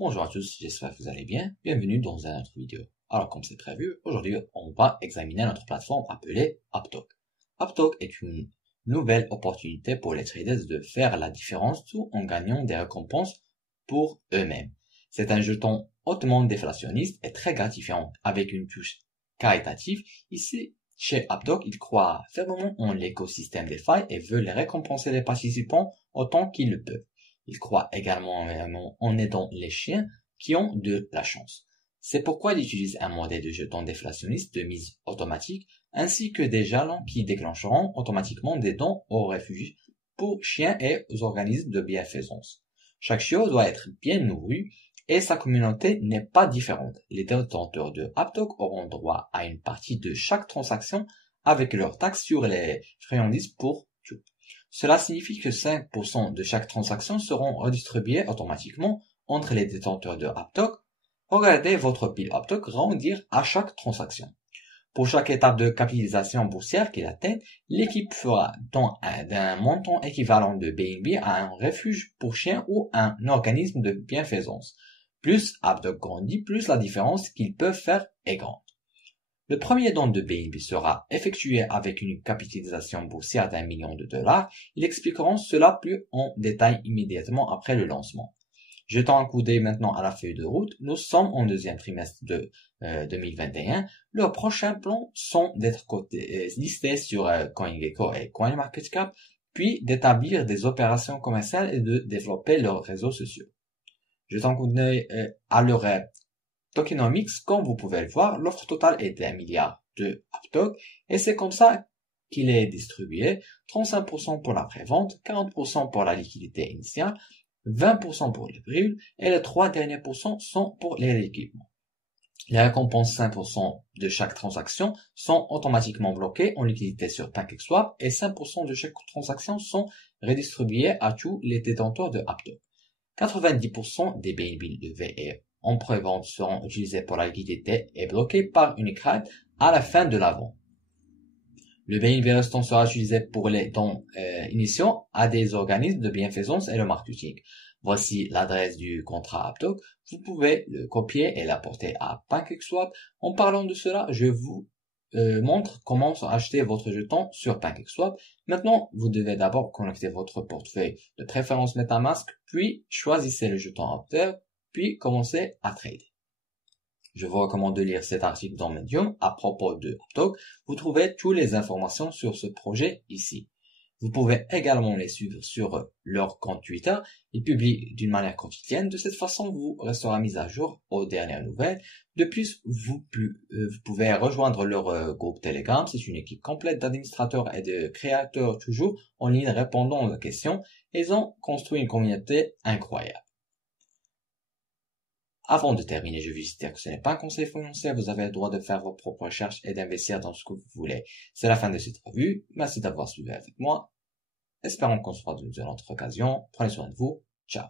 Bonjour à tous, j'espère que vous allez bien. Bienvenue dans une autre vidéo. Alors comme c'est prévu, aujourd'hui on va examiner notre plateforme appelée Uptalk. Uptalk est une nouvelle opportunité pour les traders de faire la différence tout en gagnant des récompenses pour eux-mêmes. C'est un jeton hautement déflationniste et très gratifiant avec une touche caritative. Ici, chez Uptalk, ils croient fermement en l'écosystème DeFi et veulent récompenser les participants autant qu'ils le peuvent. Ils croient également en aidant les chiens qui ont de la chance. C'est pourquoi ils utilisent un modèle de jetons déflationniste de mise automatique ainsi que des jalons qui déclencheront automatiquement des dons aux réfugiés pour chiens et aux organismes de bienfaisance. Chaque chiot doit être bien nourri et sa communauté n'est pas différente. Les détenteurs de Uptalk auront droit à une partie de chaque transaction avec leur taxe sur les friandises pour tout. Cela signifie que 5% de chaque transaction seront redistribués automatiquement entre les détenteurs de Uptalk. Regardez votre pile Uptalk grandir à chaque transaction. Pour chaque étape de capitalisation boursière qu'il atteint, l'équipe fera don d'un montant équivalent de BNB à un refuge pour chiens ou un organisme de bienfaisance. Plus Uptalk grandit, plus la différence qu'ils peuvent faire est grande. Le premier don de BNB sera effectué avec une capitalisation boursière d'1 million de dollars. Ils expliqueront cela plus en détail immédiatement après le lancement. Jetons un coup d'œil maintenant à la feuille de route. Nous sommes en deuxième trimestre de 2021. Leurs prochains plans sont d'être listés sur CoinGecko et CoinMarketCap, puis d'établir des opérations commerciales et de développer leurs réseaux sociaux. Jetons un coup d'œil à leur tokenomics. Comme vous pouvez le voir, l'offre totale est d'1 milliard de Uptalk et c'est comme ça qu'il est distribué. 35% pour la prévente, 40% pour la liquidité initiale, 20% pour les brûles et les 3 derniers pourcents sont pour les équipements. Les récompenses 5% de chaque transaction sont automatiquement bloquées en liquidité sur PancakeSwap et 5% de chaque transaction sont redistribués à tous les détenteurs de Uptalk. 90% des BNB levés et en prévente seront utilisés pour la liquidité et bloqués par une crête à la fin de la vente. Le BNB restant sera utilisé pour les dons initiaux à des organismes de bienfaisance et le marketing. Voici l'adresse du contrat Uptalk. Vous pouvez le copier et l'apporter à PancakeSwap. En parlant de cela, je vous montre comment acheter votre jeton sur PancakeSwap. Maintenant, vous devez d'abord connecter votre portefeuille, de préférence MetaMask, puis choisissez le jeton Uptalk, puis commencez à trader. Je vous recommande de lire cet article dans Medium à propos de Uptalk. Vous trouvez toutes les informations sur ce projet ici. Vous pouvez également les suivre sur leur compte Twitter. Ils publient d'une manière quotidienne. De cette façon, vous resterez mis à jour aux dernières nouvelles. De plus, vous pouvez rejoindre leur groupe Telegram. C'est une équipe complète d'administrateurs et de créateurs toujours en ligne répondant aux questions. Ils ont construit une communauté incroyable. Avant de terminer, je veux juste dire que ce n'est pas un conseil financier, vous avez le droit de faire vos propres recherches et d'investir dans ce que vous voulez. C'est la fin de cette revue, merci d'avoir suivi avec moi. Espérons qu'on se voit dans une autre occasion. Prenez soin de vous, ciao.